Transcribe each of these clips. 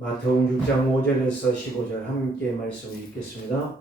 마태복음 6장 5절에서 15절 함께 말씀을 읽겠습니다.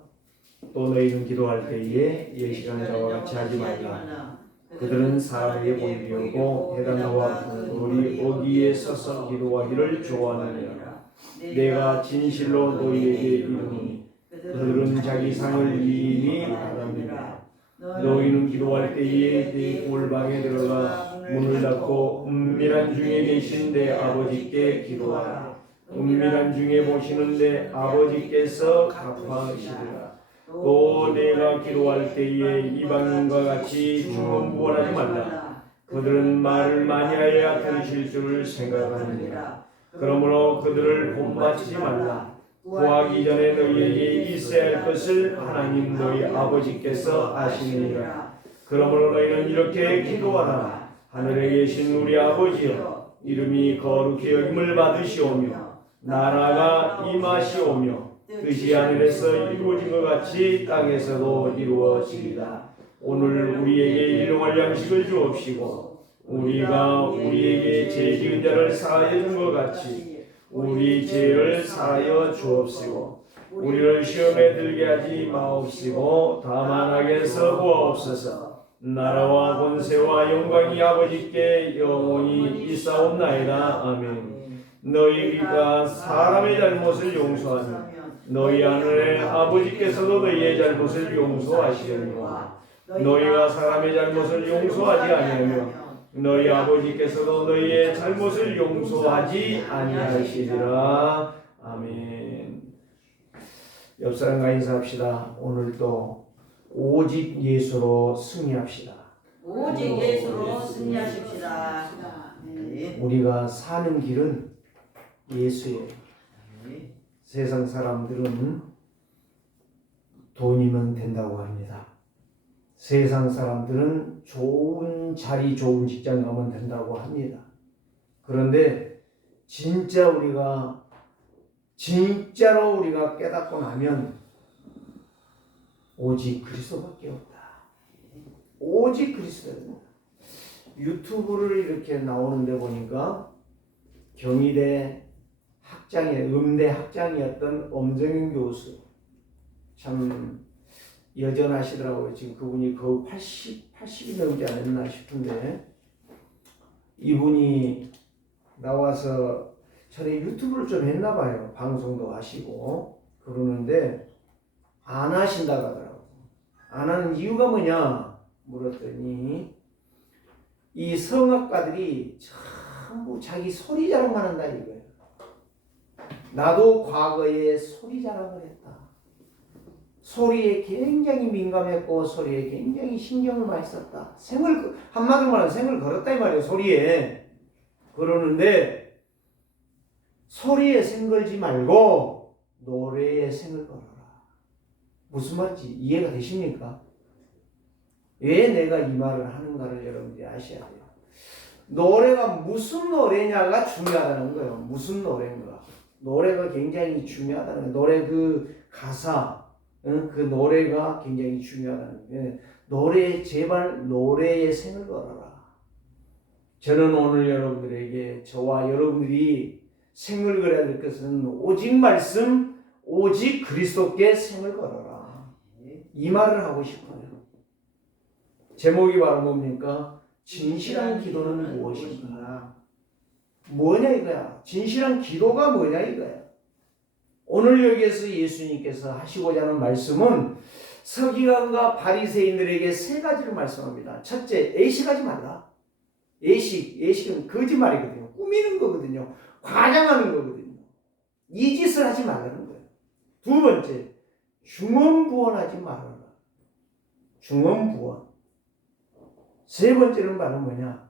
또 너희는 기도할 때에 예시간 자와 같이 하지 말라. 그들은 사람에게 보이려고 회당과 돌이 어귀에 서서 기도하기를 좋아하느니라. 내가 진실로 너희에게 이르노니 그들은 자기 상을 이미 받았느니라. 너희는 기도할 때에 네 골방에 들어가 문을 닫고 은밀한 중에 계신 내 아버지께 기도하라. 은밀한 중에 보시는 내 아버지께서 갚아주시리라. 또 내가 기도할 때에 이방인과 같이 중언부언하지 말라. 그들은 말을 많이 하여야 들으실 줄을 생각하느니라. 그러므로 그들을 본받치지 말라. 구하기 전에 너희에게 있어야 할 것을 하나님 너희 아버지께서 아시느니라. 그러므로 너희는 이렇게 기도하라. 하늘에 계신 우리 아버지여, 이름이 거룩히 여김을 받으시오며 나라가 임하시오며 뜻이 하늘에서 이루어진 것 같이 땅에서도 이루어지리라. 오늘 우리에게 일용할 양식을 주옵시고 우리가 우리에게 죄 지은 자를 사하여 준 것 같이 우리 죄를 사하여 주옵시고 우리를 시험에 들게 하지 마옵시고 다만 악에서 구하옵소서. 나라와 권세와 영광이 아버지께 영원히 있사옵나이다. 아멘. 너희가 사람의 잘못을 용서하며 너희 하늘의 아버지께서도 너희의 잘못을 용서하시려니와 너희가 사람의 잘못을 용서하지 아니하며 너희 아버지께서도 너희의 잘못을 용서하지 아니하시리라. 아멘. 옆 사람과 인사합시다. 오늘도 오직 예수로 승리합시다. 오직 예수로 승리하십시다. 우리가 사는 길은 예수예요. 세상 사람들은 돈이면 된다고 합니다. 세상 사람들은 좋은 자리, 좋은 직장 가면 된다고 합니다. 그런데 진짜로 우리가 깨닫고 나면 오직 그리스도밖에 없다. 오직 그리스도입니다. 유튜브를 이렇게 나오는데 보니까 경희대 음대 학장이었던 엄정윤 교수, 참 여전하시더라고요. 지금 그분이 거의 80이 넘지 않았나 싶은데, 이분이 나와서 전에 유튜브를 좀 했나 봐요. 방송도 하시고 그러는데 안 하신다고 하더라고요. 안 하는 이유가 뭐냐 물었더니 이 성악가들이 전부 자기 소리 자랑만 한다 이거예요. 나도 과거에 소리 자랑을 했다. 소리에 굉장히 민감했고 소리에 굉장히 신경을 많이 썼다. 한마디로 말하면 생을 걸었다 이 말이에요. 소리에. 그러는데 소리에 생 걸지 말고 노래에 생을 걸어라. 무슨 말인지 이해가 되십니까? 왜 내가 이 말을 하는가를 여러분들이 아셔야 돼요. 노래가 무슨 노래냐가 중요하다는 거예요. 무슨 노래인가. 노래가 굉장히 중요하다는 거예요. 노래 그 가사, 그 노래가 굉장히 중요하다는 거예요. 제발 노래에 생을 걸어라. 저는 오늘 여러분들에게 저와 여러분들이 생을 걸어야 될 것은 오직 말씀, 오직 그리스도께 생을 걸어라. 이 말을 하고 싶어요. 제목이 바로 뭡니까? 진실한 기도는 무엇인가? 뭐냐 이거야. 진실한 기도가 뭐냐 이거야. 오늘 여기에서 예수님께서 하시고자 하는 말씀은 서기관과 바리새인들에게 세 가지를 말씀합니다. 첫째, 애식하지 말라. 애식은 거짓말이거든요. 꾸미는 거거든요. 과장하는 거거든요. 이 짓을 하지 말라는 거예요. 두 번째, 중언부언하지 말아라. 중언부언. 세 번째는 바로 뭐냐?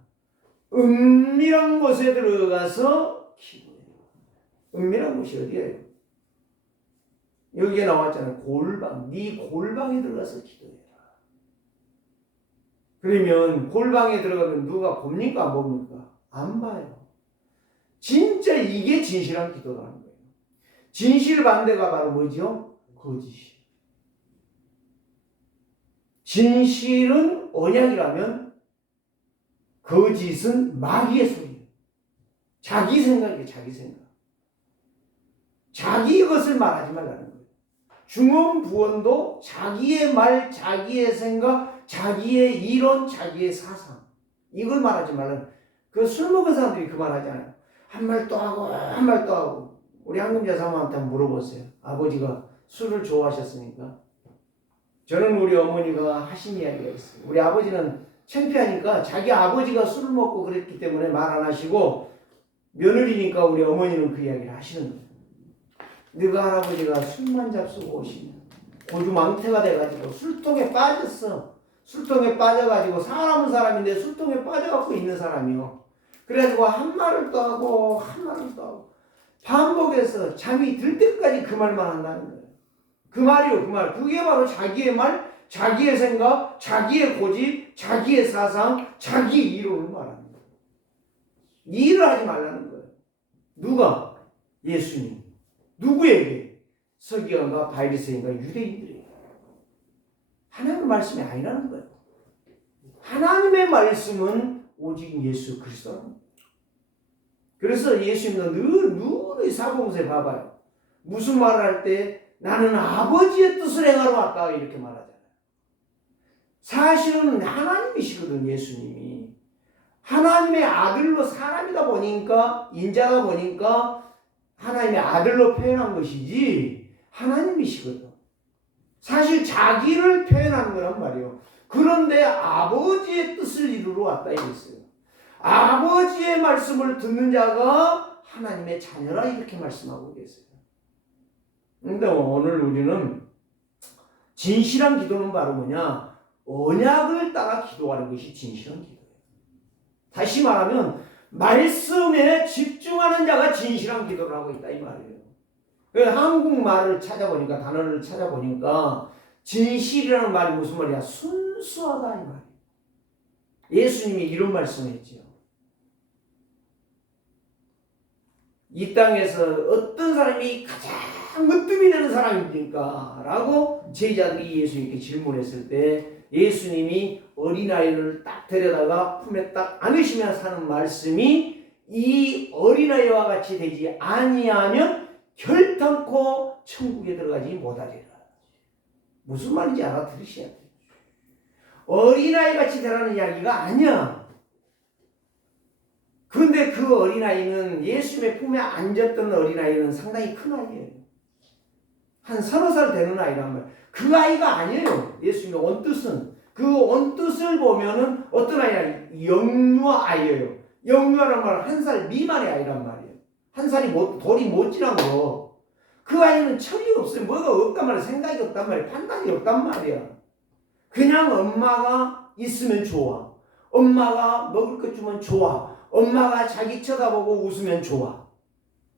은밀한 곳에 들어가서 기도해요. 은밀한 곳이 어디예요? 여기에 나왔잖아요. 골방. 네 골방에 들어가서 기도해라. 그러면 골방에 들어가면 누가 봅니까? 안 봅니까? 안 봐요. 진짜 이게 진실한 기도라는 거예요. 진실 반대가 바로 뭐죠? 거짓이. 진실은 언약이라면 거짓은 마귀의 소리예요. 자기 생각이에요. 자기 생각. 자기 것을 말하지 말라는 거예요. 중언부언도 자기의 말, 자기의 생각, 자기의 이론, 자기의 사상, 이걸 말하지 말라는 거예요. 그 술 먹은 사람들이 그 말 하잖아요. 한 말 또 하고 한 말 또 하고. 우리 한금자 사모한테 한번 물어보세요. 아버지가 술을 좋아하셨습니까? 저는 우리 어머니가 하신 이야기가 있어요. 우리 아버지는 창피하니까 자기 아버지가 술을 먹고 그랬기 때문에 말 안 하시고, 며느리니까 우리 어머니는 그 이야기를 하시는 거예요. 너가 할아버지가 술만 잡수고 오시면 고주망태가 돼가지고 술통에 빠졌어. 술통에 빠져가지고, 사람은 사람인데 술통에 빠져갖고 있는 사람이요. 그래가지고 한 말을 또 하고 한 말을 또 하고 반복해서 잠이 들 때까지 그 말만 한다는 거예요. 그 말이요, 그 말. 그게 바로 자기의 말, 자기의 생각, 자기의 고집, 자기의 사상, 자기의 이론을 말하는 거예요. 일을 하지 말라는 거예요. 누가? 예수님. 누구에게? 서기관과 바리새인과 유대인들에게. 하나님의 말씀이 아니라는 거예요. 하나님의 말씀은 오직 예수 그리스도입니다. 그래서 예수님은 늘 사복음서에 봐봐요. 무슨 말을 할 때 나는 아버지의 뜻을 행하러 왔다 이렇게 말하잖아요. 사실은 하나님이시거든. 예수님이 하나님의 아들로, 사람이다 보니까, 인자다 보니까 하나님의 아들로 표현한 것이지 하나님이시거든. 사실 자기를 표현하는 거란 말이에요. 그런데 아버지의 뜻을 이루러 왔다 이랬어요. 아버지의 말씀을 듣는 자가 하나님의 자녀라 이렇게 말씀하고 계세요. 근데 오늘 우리는 진실한 기도는 바로 뭐냐? 언약을 따라 기도하는 것이 진실한 기도예요. 다시 말하면 말씀에 집중하는 자가 진실한 기도를 하고 있다 이 말이에요. 한국말을 찾아보니까, 단어를 찾아보니까 진실이라는 말이 무슨 말이야? 순수하다 이 말이에요. 예수님이 이런 말씀을 했지요. 이 땅에서 어떤 사람이 가장 으뜸이 되는 사람입니까? 라고 제자들이 예수님께 질문했을 때 예수님이 어린아이를 딱 데려다가 품에 딱 안으시며 사는 말씀이, 이 어린아이와 같이 되지 아니하면 결탄코 천국에 들어가지 못하리라. 무슨 말인지 알아들으셔야 돼요. 어린아이 같이 되라는 이야기가 아니야. 그런데 그 어린아이는, 예수님의 품에 앉았던 어린아이는 상당히 큰 아이예요. 한 30살 되는 아이란 말이에요. 그 아이가 아니에요. 예수님의 원뜻은. 그 원뜻을 보면은 어떤 아이냐? 영유아 아이예요. 영유아란 말은 1살 미만의 아이란 말이에요. 1살이 돌이 못 지난 거. 그 아이는 철이 없어요. 뭐가 없단 말이에요. 생각이 없단 말이에요. 판단이 없단 말이야. 그냥 엄마가 있으면 좋아. 엄마가 먹을 것 주면 좋아. 엄마가 자기 쳐다보고 웃으면 좋아.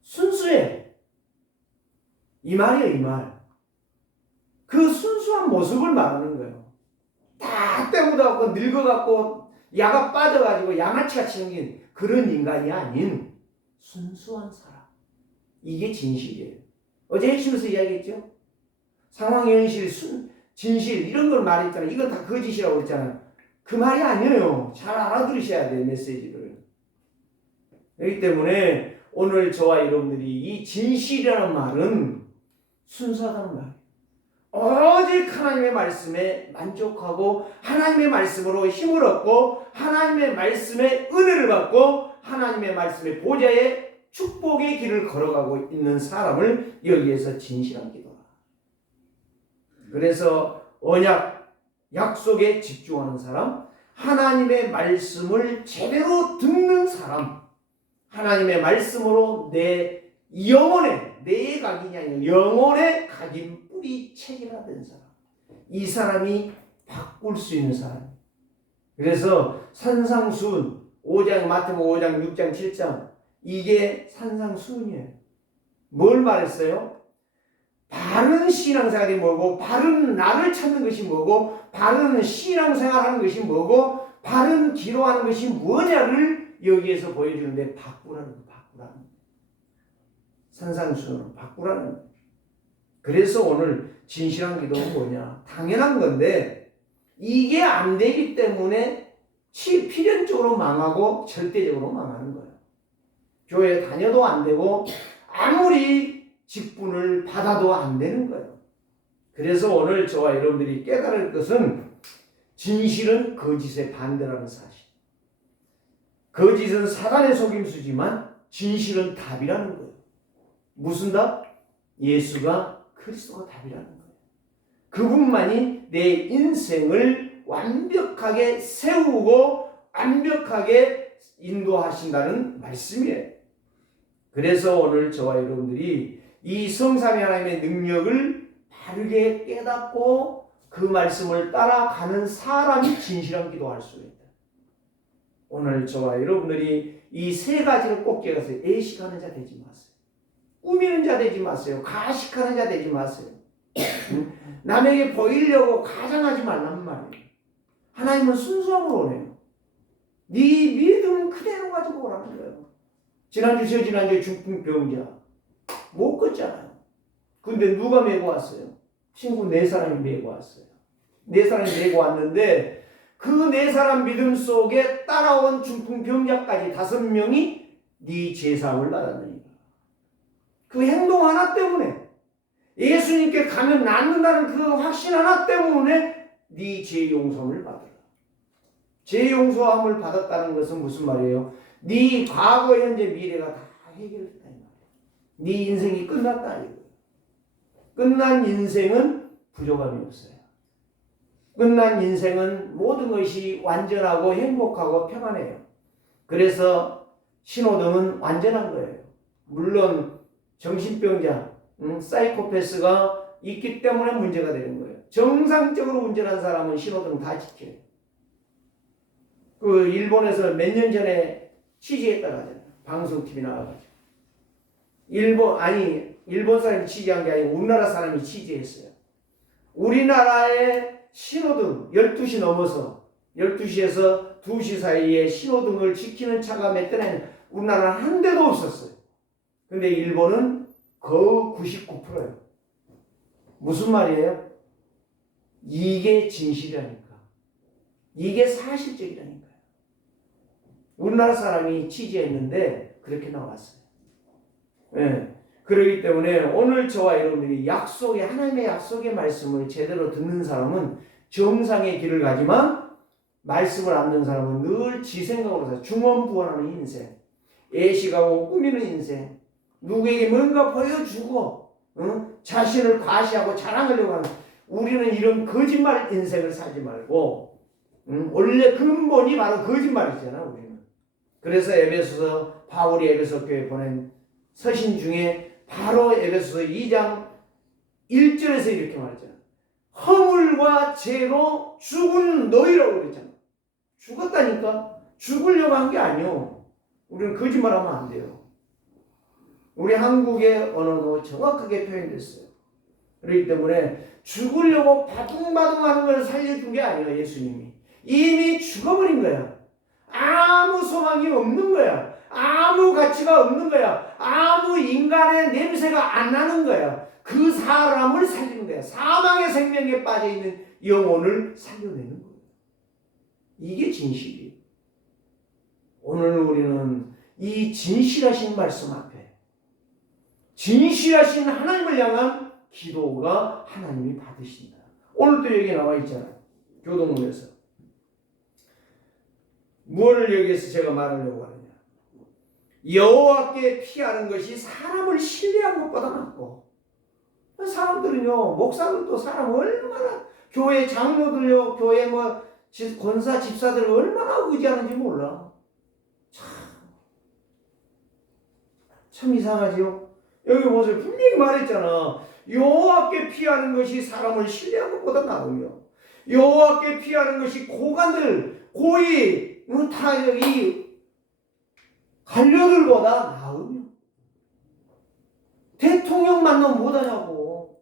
순수해. 이 말이에요, 이 말. 그 순수한 모습을 말하는 거예요. 다 때묻어갖고 늙어갖고 야가 빠져가지고 양아치같이 생긴 그런 인간이 아닌 순수한 사람. 이게 진실이에요. 어제 핵심에서 이야기했죠? 상황, 현실, 진실 이런 걸 말했잖아요. 이건 다 거짓이라고 했잖아요. 그 말이 아니에요. 잘 알아들으셔야 돼요, 메시지를. 그렇기 때문에 오늘 저와 여러분들이 이 진실이라는 말은 순수하다는 말이에요. 오직 하나님의 말씀에 만족하고 하나님의 말씀으로 힘을 얻고 하나님의 말씀에 은혜를 받고 하나님의 말씀의 보좌에 축복의 길을 걸어가고 있는 사람을 여기에서 진실한 기도라. 그래서 언약, 약속에 집중하는 사람, 하나님의 말씀을 제대로 듣는 사람, 하나님의 말씀으로 내 영혼에, 내 각인이 아니라 영혼의 각인 뿌리 체계화된 사람, 이 사람이 바꿀 수 있는 사람. 그래서 산상수훈 5장, 마태복음 5장, 6장, 7장 이게 산상수훈이에요. 뭘 말했어요? 바른 신앙생활이 뭐고, 바른 나를 찾는 것이 뭐고, 바른 신앙생활하는 것이 뭐고, 바른 기도하는 것이 뭐냐를 여기에서 보여주는데 바꾸라는 거, 바꾸라는 거. 산상수훈은 바꾸라는 거. 그래서 오늘 진실한 기도는 뭐냐? 당연한 건데 이게 안 되기 때문에 필연적으로 망하고 절대적으로 망하는 거예요. 교회 다녀도 안 되고 아무리 직분을 받아도 안 되는 거예요. 그래서 오늘 저와 여러분들이 깨달을 것은 진실은 거짓의 반대라는 사실. 거짓은 사단의 속임수지만 진실은 답이라는 거예요. 무슨 답? 예수가 그리스도가 답이라는 거예요. 그분만이 내 인생을 완벽하게 세우고 완벽하게 인도하신다는 말씀이에요. 그래서 오늘 저와 여러분들이 이 성삼위 하나님의 능력을 바르게 깨닫고 그 말씀을 따라가는 사람이 진실한 기도할 수 있다. 오늘 저와 여러분들이 이 세 가지를 꼭 기억하세요. 애식하는 자 되지 마세요. 꾸미는 자 되지 마세요. 가식하는 자 되지 마세요. 남에게 보이려고 가장하지 말란 말이에요. 하나님은 순수함을 원해요. 네 믿음 그대로 가지고 오라는 거예요. 지난주에 중풍병자 못 걷잖아요. 근데 누가 메고 왔어요? 친구 네 사람이 메고 왔어요. 네 사람이 메고 왔는데 그 네 사람 믿음 속에 따라온 중풍병자까지 5명이 네 제사함을 받았느니라. 그 행동 하나 때문에 예수님께 가면 낫는다는 그 확신 하나 때문에 네 죄 용서함을 받으라. 죄 용서함을 받았다는 것은 무슨 말이에요? 네 과거, 현재, 미래가 다 해결됐다 이 말이에요. 네 인생이 끝났다 이거예요. 끝난 인생은 부족함이 없어요. 끝난 인생은 모든 것이 완전하고 행복하고 평안해요. 그래서 신호등은 완전한 거예요. 물론 정신병자, 사이코패스가 있기 때문에 문제가 되는 거예요. 정상적으로 운전한 사람은 신호등 다 지켜요. 그 일본에서 몇 년 전에 취재했다가 하잖아요. 방송TV 나와가지고. 일본 사람이 취재한 게 아니고 우리나라 사람이 취재했어요. 우리나라의 신호등 12시 넘어서 12시에서 2시 사이에 신호등을 지키는 차가 몇 대나 우리나라는 한 대도 없었어요. 근데 일본은 거의 99%예요. 무슨 말이에요? 이게 진실이라니까. 이게 사실적이라니까요. 우리나라 사람이 취재했는데 그렇게 나왔어요. 네. 그렇기 때문에 오늘 저와 여러분들이 하나님의 약속의 말씀을 제대로 듣는 사람은 정상의 길을 가지만 말씀을 안 듣는 사람은 늘 지 생각으로 살아요. 중언부언하는 인생, 애식하고 꾸미는 인생, 누구에게 뭔가 보여주고 자신을 과시하고 자랑하려고 하는, 우리는 이런 거짓말 인생을 살지 말고 원래 근본이 바로 거짓말이잖아 우리는. 그래서 바울이 에베소 교회에 보낸 서신 중에 바로 에베소서 2장 1절에서 이렇게 말하잖아. 허물과 죄로 죽은 너희라고 그랬잖아. 죽었다니까. 죽으려고 한 게 아니요. 우리는 거짓말하면 안 돼요. 우리 한국의 언어도 정확하게 표현됐어요. 그렇기 때문에 죽으려고 바둥바둥하는 걸 살려준 게 아니에요. 예수님이 이미 죽어버린 거야. 아무 소망이 없는 거야. 아무 가치가 없는 거야. 아무 인간의 냄새가 안 나는 거야. 그 사람을 살리는 거야. 사망의 생명에 빠져있는 영혼을 살려내는 거예요. 이게 진실이에요. 오늘 우리는 이 진실하신 말씀 앞에 진실하신 하나님을 향한 기도가 하나님이 받으신다. 오늘도 여기 나와 있잖아요. 교동문에서. 무엇을 여기에서 제가 말하려고 하느냐. 여호와께 피하는 것이 사람을 신뢰한 것보다 낫고, 사람들은요, 목사들도 사람 얼마나, 교회 장로들요, 교회 권사 집사들 얼마나 의지하는지 몰라. 참 이상하지요. 여기 보세요. 분명히 말했잖아. 여호와께 피하는 것이 사람을 신뢰한 것보다 나으며, 여호와께 피하는 것이 고이 다 여기 관료들보다 나으며. 대통령 만나면 못하냐고.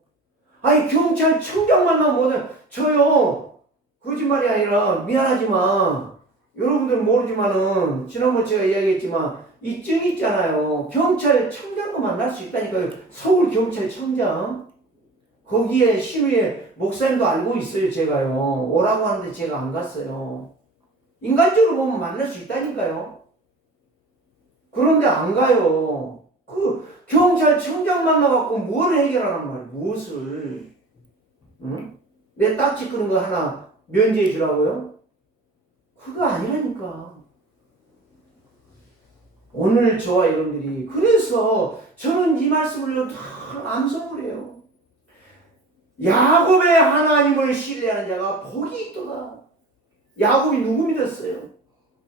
아니 경찰청장 만나면 못하냐. 저요 거짓말이 아니라 미안하지만 여러분들은 모르지만은 지난번에 제가 이야기했지만 이 증 있잖아요. 경찰청장도 만날 수 있다니까요. 서울경찰청장. 거기에 시위에 목사님도 알고 있어요. 제가요 오라고 하는데 제가 안 갔어요. 인간적으로 보면 만날 수 있다니까요. 그런데 안 가요. 그 그 경찰청장 만나갖고 뭘 해결하란 말이야? 무엇을? 응? 내 딱지 끄는 거 하나 면제해 주라고요? 그거 아니라니까. 오늘 저와 여러분들이 그래서 저는 이 말씀을 다 암송을 해요. 야곱의 하나님을 신뢰하는 자가 복이 있도다. 야곱이 누구 믿었어요?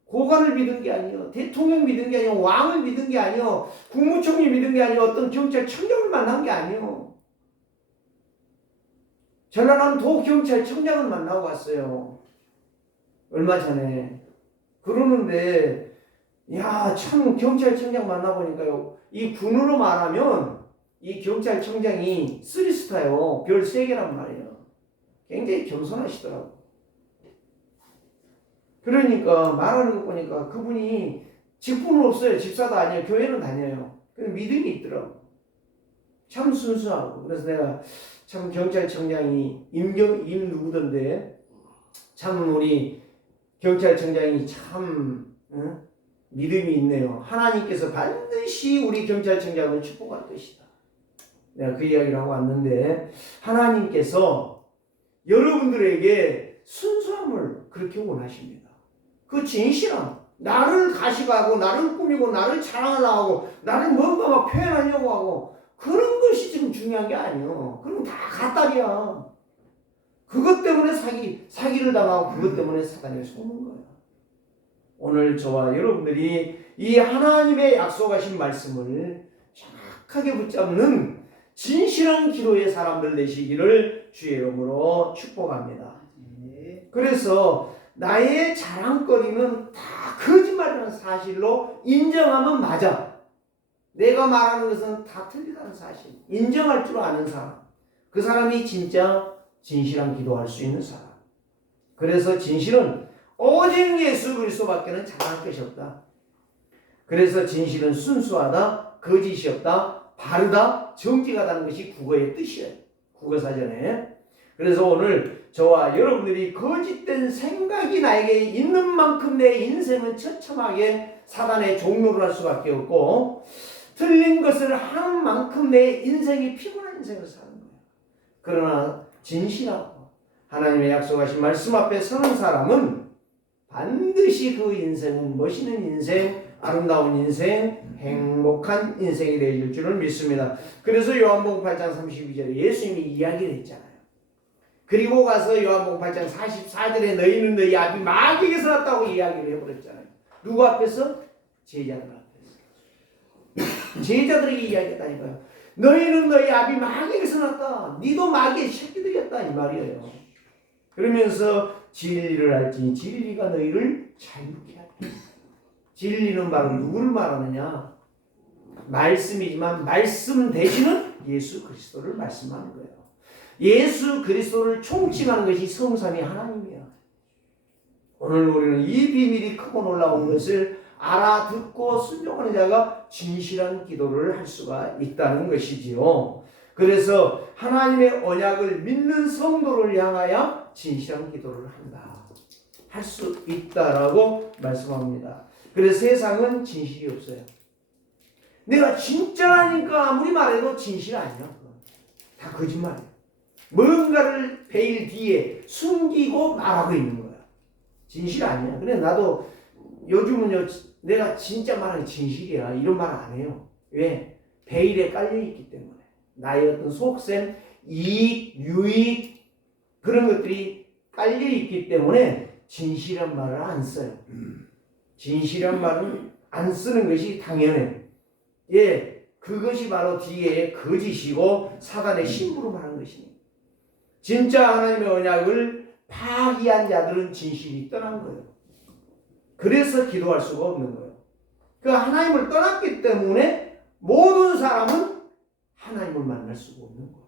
고관을 믿은 게 아니요, 대통령 믿은 게 아니요, 왕을 믿은 게 아니요, 국무총리 믿은 게 아니요, 어떤 경찰청장을 만난 게 아니요. 전라남 도경찰청장을 만나고 왔어요. 얼마 전에. 그러는데 야, 참 경찰청장 만나보니까요, 이 군으로 말하면 이 경찰청장이 3스타요. 별 3개란 말이에요. 굉장히 겸손하시더라고. 그러니까 말하는 거 보니까 그분이 직분은 없어요. 집사도 아니에요. 교회는 다녀요. 근데 믿음이 있더라고. 참 순수하고. 그래서 내가 참 경찰청장이 임 누구던데 참 우리 경찰청장이 참 믿음이 있네요. 하나님께서 반드시 우리 경찰청장을 축복할 것이다. 내가 그 이야기를 하고 왔는데 하나님께서 여러분들에게 순수함을 그렇게 원하십니다. 그 진실함, 나를 가시가고 나를 꾸미고 나를 자랑하려고 하고 나를 뭔가 막 표현하려고 하고 그런 것이 지금 중요한 게 아니에요. 그럼 다 갓다리야. 그것 때문에 사기를 당하고 그것 때문에 사단에 속는 거야. 오늘 저와 여러분들이 이 하나님의 약속하신 말씀을 정확하게 붙잡는 진실한 기도의 사람들 되시기를 주의 이름으로 축복합니다. 그래서 나의 자랑거리는 다 거짓말이라는 사실로 인정하면 맞아. 내가 말하는 것은 다 틀리다는 사실. 인정할 줄 아는 사람. 그 사람이 진짜 진실한 기도할 수 있는 사람. 그래서 진실은 오직 예수 그리스도밖에는 자랑할 것이 없다. 그래서 진실은 순수하다, 거짓이 없다, 바르다, 정직하다는 것이 국어의 뜻이에요. 국어사전에. 그래서 오늘 저와 여러분들이 거짓된 생각이 나에게 있는 만큼 내 인생은 처참하게 사단의 종로를 할 수밖에 없고 틀린 것을 하는 만큼 내 인생이 피곤한 인생을 사는 거예요. 그러나 진실하고 하나님의 약속하신 말씀 앞에 서는 사람은 반드시 그 인생은 멋있는 인생, 아름다운 인생, 행복한 인생이 되어질 줄을 믿습니다. 그래서 요한복음 8장 32절에 예수님이 이야기를 했잖아요. 그리고 가서 요한복음 8장 44절에 너희는 너희 아비 마귀에게서 났다고 이야기를 해버렸잖아요. 누구 앞에서? 제자들 앞에서. 제자들에게 이야기했다니까요. 너희는 너희 아비 마귀에게서 났다. 니도 마귀의 새끼들이었다 이 말이에요. 그러면서 진리를 알지 진리가 너희를 자유케 하리라. 진리는 바로 누구를 말하느냐? 말씀이지만 말씀 대신은 예수 그리스도를 말씀하는 거예요. 예수 그리스도를 총칭하는 것이 성삼위 하나님이야. 오늘 우리는 이 비밀이 크고 놀라운 것을 알아듣고 순종하는 자가 진실한 기도를 할 수가 있다는 것이지요. 그래서 하나님의 언약을 믿는 성도를 향하여 진실한 기도를 한다. 할 수 있다라고 말씀합니다. 그래서 세상은 진실이 없어요. 내가 진짜라니까 아무리 말해도 진실 아니야. 다 거짓말이야. 뭔가를 베일 뒤에 숨기고 말하고 있는 거야. 진실 아니야. 그래 나도 요즘은요 내가 진짜 말하는 진실이야 이런 말 안 해요. 왜? 베일에 깔려있기 때문에. 나의 어떤 속셈, 이익, 유익 그런 것들이 깔려있기 때문에 진실한 말을 안 써요. 진실한 말은 안 쓰는 것이 당연해. 예, 그것이 바로 뒤에 거짓이고 사단의 심부름하는 것입니다. 진짜 하나님의 언약을 파기한 자들은 진실이 떠난 거예요. 그래서 기도할 수가 없는 거예요. 그 하나님을 떠났기 때문에 모든 사람은 하나님을 만날 수가 없는 거예요.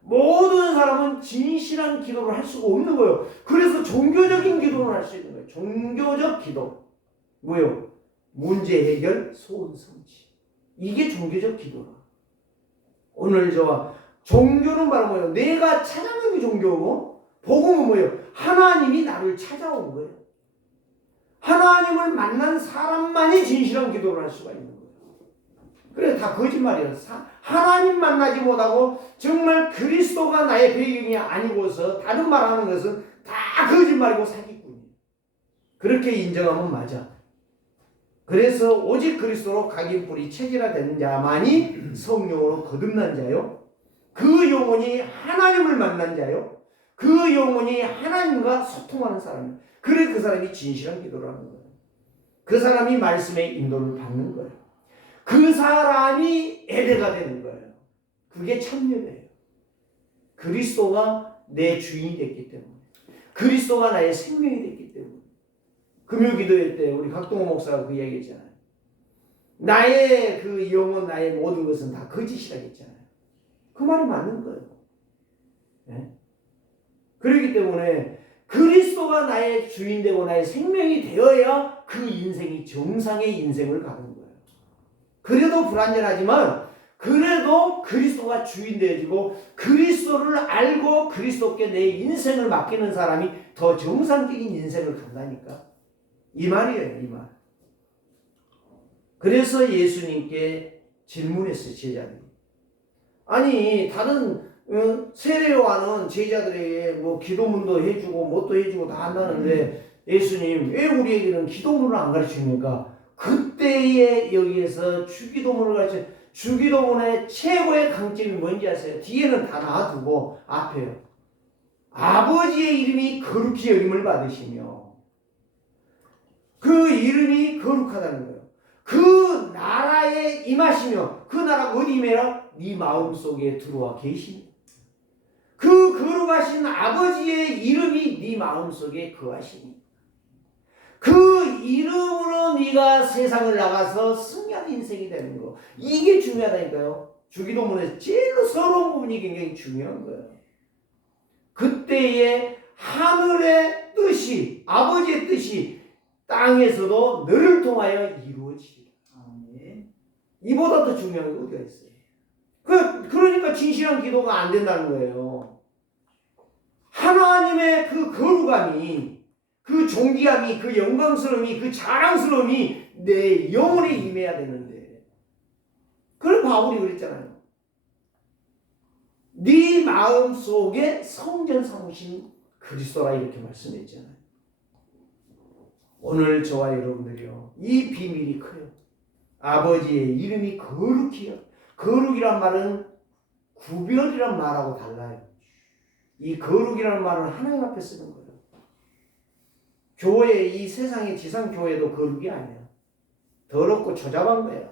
모든 사람은 진실한 기도를 할 수가 없는 거예요. 그래서 종교적인 기도를 할 수 있는 거예요. 종교적 기도. 뭐요? 문제 해결, 소원 성취. 이게 종교적 기도라. 오늘 저와 종교는 바로 뭐예요? 내가 찾아가는 게 종교고 복음은 뭐예요? 하나님이 나를 찾아온 거예요. 하나님을 만난 사람만이 진실한 기도를 할 수가 있는 거예요. 그래 다 거짓말이에요. 하나님 만나지 못하고 정말 그리스도가 나의 배경이 아니고서 다른 말하는 것은 다 거짓말이고 사기꾼이에요. 그렇게 인정하면 맞아. 그래서 오직 그리스도로 각인뿌리 체질화되는 자만이 성령으로 거듭난 자요. 그 영혼이 하나님을 만난 자요. 그 영혼이 하나님과 소통하는 사람이에요. 그래 그 사람이 진실한 기도를 하는 거예요. 그 사람이 말씀의 인도를 받는 거예요. 그 사람이 예배가 되는 거예요. 그게 참 예배예요. 그리스도가 내 주인이 됐기 때문에, 그리스도가 나의 생명이 됐기 때문에. 금요 기도회 때 우리 각동호 목사가 그 이야기 했잖아요. 나의 그 영혼, 나의 모든 것은 다 거짓이라고 했잖아요. 그 말이 맞는 거예요. 네? 그렇기 때문에 그리스도가 나의 주인 되고 나의 생명이 되어야 그 인생이 정상의 인생을 가는 거예요. 그래도 불완전하지만 그래도 그리스도가 주인 되어지고 그리스도를 알고 그리스도께 내 인생을 맡기는 사람이 더 정상적인 인생을 간다니까. 이 말이에요, 이 말. 그래서 예수님께 질문했어요, 제자들이. 아니, 다른 세례요한은 제자들에게 뭐 기도문도 해주고 뭣도 해주고 다 한다는데 예수님 왜 우리에게는 기도문을 안 가르치십니까? 그때에 여기에서 주기도문을 가르쳐. 주기도문의 최고의 강점이 뭔지 아세요? 뒤에는 다 놔두고 앞에요. 아버지의 이름이 거룩히 여김을 받으시며 그 이름이 거룩하다는 거예요. 그 나라에 임하시며 그 나라가 어디 임해라? 네 마음속에 들어와 계시니 그 거룩하신 아버지의 이름이 네 마음속에 거하시니 그 이름으로 네가 세상을 나가서 승리한 인생이 되는 거. 이게 중요하다니까요. 주기도문에서 제일 서러운 부분이 굉장히 중요한 거예요. 그때의 하늘의 뜻이, 아버지의 뜻이 땅에서도 너를 통하여 이루어지리라. 이보다 더 중요한 게 어디가 있어요? 그러니까 진실한 기도가 안 된다는 거예요. 하나님의 그 거룩함이, 그 존귀함이, 그 영광스러움이, 그 자랑스러움이 내 영혼에 임해야 되는데. 그걸 바울이 그랬잖아요. 네 마음 속에 성전 삼으신 그리스도라 이렇게 말씀했잖아요. 오늘 저와 여러분들이요, 이 비밀이 커요. 아버지의 이름이 거룩해요. 거룩이란 말은 구별이란 말하고 달라요. 이 거룩이라는 말은 하나님 앞에 쓰는 거예요. 교회, 이 세상의 지상교회도 거룩이 아니야. 더럽고 초잡한 거야.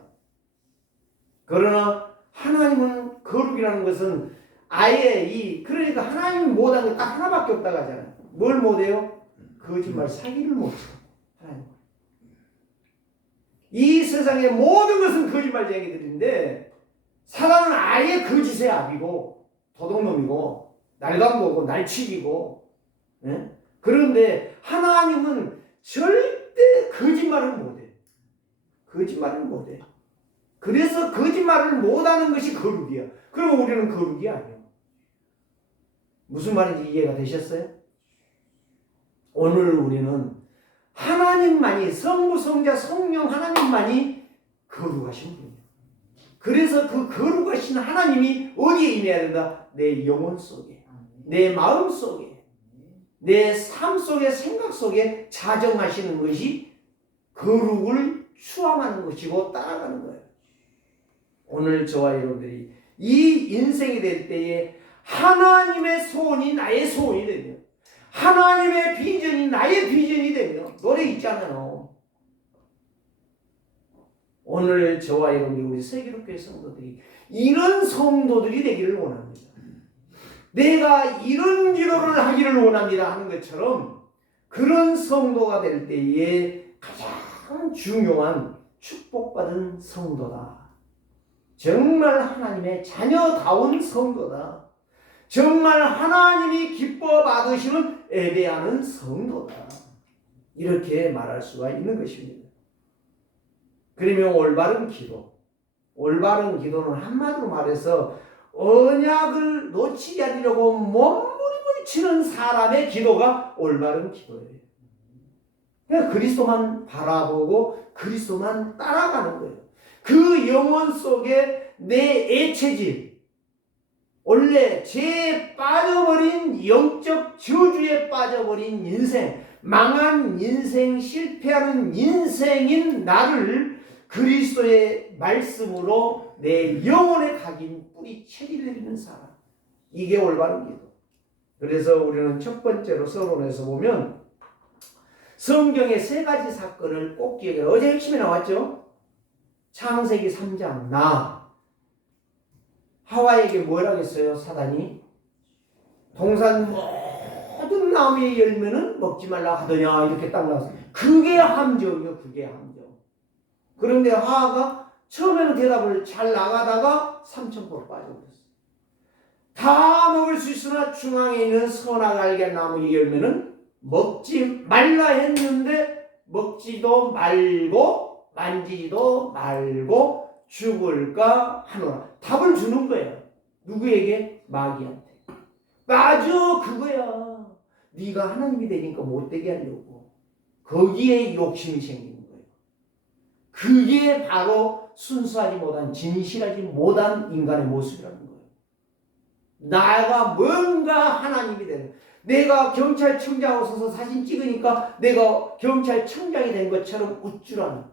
그러나 하나님은 거룩이라는 것은 아예 그러니까 하나님이 못한 게 딱 하나밖에 없다고 하잖아요. 뭘 못해요? 거짓말, 사기를 못 쳐. 하나님. 이 세상의 모든 것은 거짓말쟁이들인데 사단은 아예 거짓의 압이고 도둑놈이고 날강도고 날치기고. 예? 그런데 하나님은 절대 거짓말을 못해. 거짓말을 못해. 그래서 거짓말을 못하는 것이 거룩이야. 그러면 우리는 거룩이 아니야. 무슨 말인지 이해가 되셨어요? 오늘 우리는 하나님만이, 성부, 성자, 성령 하나님만이 거룩하신 분이에요. 그래서 그 거룩하신 하나님이 어디에 임해야 된다? 내 영혼 속에, 내 마음 속에, 내 삶 속에, 생각 속에 자정하시는 것이 거룩을 추앙하는 것이고 따라가는 거예요. 오늘 저와 여러분들이 이 인생이 될 때에 하나님의 소원이 나의 소원이 되며 하나님의 비전이 나의 비전이 되며 노래 있잖아요. 오늘 저와 여러분들 우리 세계롭게 성도들이 이런 성도들이 되기를 원합니다. 내가 이런 기도를 하기를 원합니다 하는 것처럼 그런 성도가 될 때에 가장 중요한 축복받은 성도다. 정말 하나님의 자녀다운 성도다. 정말 하나님이 기뻐 받으시는 예배하는 성도다. 이렇게 말할 수가 있는 것입니다. 그러면 올바른 기도. 올바른 기도는 한마디로 말해서 언약을 놓치지 않으려고 몸부림치는 사람의 기도가 올바른 기도예요. 그냥 그리스도만 바라보고 그리스도만 따라가는 거예요. 그 영혼 속에 내 애체질, 원래 죄에 빠져버린 영적 저주에 빠져버린 인생, 망한 인생, 실패하는 인생인 나를 그리스도의 말씀으로 내 영혼에 각인 뿌리채리 내리는 사람, 이게 올바른 기도. 그래서 우리는 첫 번째로 서론에서 보면 성경의 세 가지 사건을 꼭 기억해요. 어제 핵심에 나왔죠? 창세기 3장 하와에게 뭐라고 했어요? 사단이 동산 모든 나무의 열매는 먹지 말라 하더냐, 이렇게 딱 나왔어요. 그게 함정이요. 그게 함정. 그런데 하와가 처음에는 대답을 잘 나가다가 삼천포로 빠져버렸어요. 다 먹을 수 있으나 중앙에 있는 선악 알게 나무의 열매는 먹지 말라 했는데 먹지도 말고 만지지도 말고 죽을까 하노라. 답을 주는 거예요. 누구에게? 마귀한테. 맞아, 그거야. 네가 하나님이 되니까 못되게 하려고. 거기에 욕심이 생기는 거예요. 그게 바로 순수하지 못한, 진실하지 못한 인간의 모습이라는 거예요. 나가 뭔가 하나님이 되는, 내가 경찰청장하고 서서 사진 찍으니까 내가 경찰청장이 된 것처럼 우쭐하는,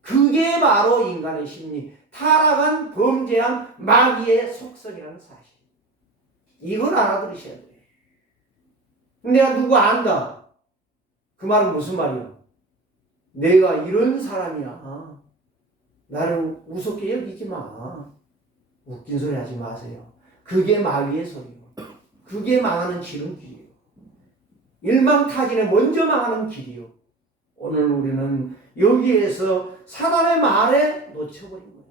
그게 바로 인간의 심리, 타락한 범죄한 마귀의 속성이라는 사실. 이걸 알아들으셔야 돼요. 내가 누구 안다, 그 말은 무슨 말이야? 내가 이런 사람이야, 나를 우습게 여기지 마. 웃긴 소리 하지 마세요. 그게 마귀의 소리예요. 그게 망하는 지름길이에요. 일망타진에 먼저 망하는 길이요. 오늘 우리는 여기에서 사단의 말에 놓쳐버린 거예요.